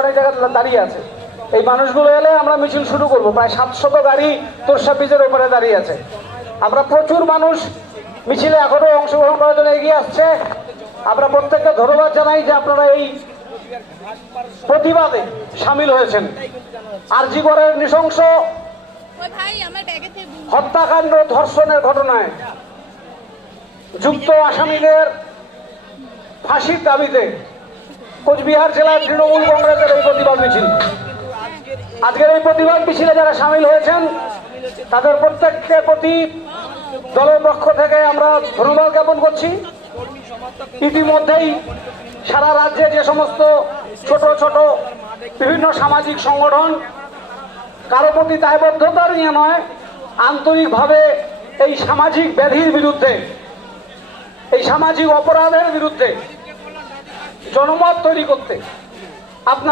অনেক জায়গায় দাঁড়িয়ে আছে। এই মানুষগুলো এলে আমরা মিছিল শুরু করব। প্রায় 700 গাড়ি তোরসা ব্রিজের উপরে দাঁড়িয়ে আছে। আমরা প্রচুর মানুষ মিছিলে এখনো অংশগ্রহণ করার জন্য এগিয়ে আসছে। আমরা প্রত্যেককে ধন্যবাদ জানাই যে আপনারা এই প্রতিবাদে সামিল হয়েছেন। আরজি করের নৃশংস হত্যাকাণ্ড ধর্ষণের ঘটনায় যুক্ত আসামিদের ফাঁসির দাবিতে কোচবিহার জেলার তৃণমূল কংগ্রেসের এই প্রতিবাদ মিছিল। আজকের এই প্রতিবাদ মিছিলে যারা সামিল হয়েছেন তাদের প্রত্যেকের প্রতি দলের পক্ষ থেকে আমরা ধন্যবাদ জ্ঞাপন করছি। ইতিমধ্যেই সারা রাজ্যে যে সমস্ত ছোট ছোট বিভিন্ন সামাজিক সংগঠন কারো প্রতি দায়বদ্ধতা নিয়ে নয়, আন্তরিকভাবে এই সামাজিক ব্যাধির বিরুদ্ধে, এই সামাজিক অপরাধের বিরুদ্ধে জনমত তৈরি করতে আপনারা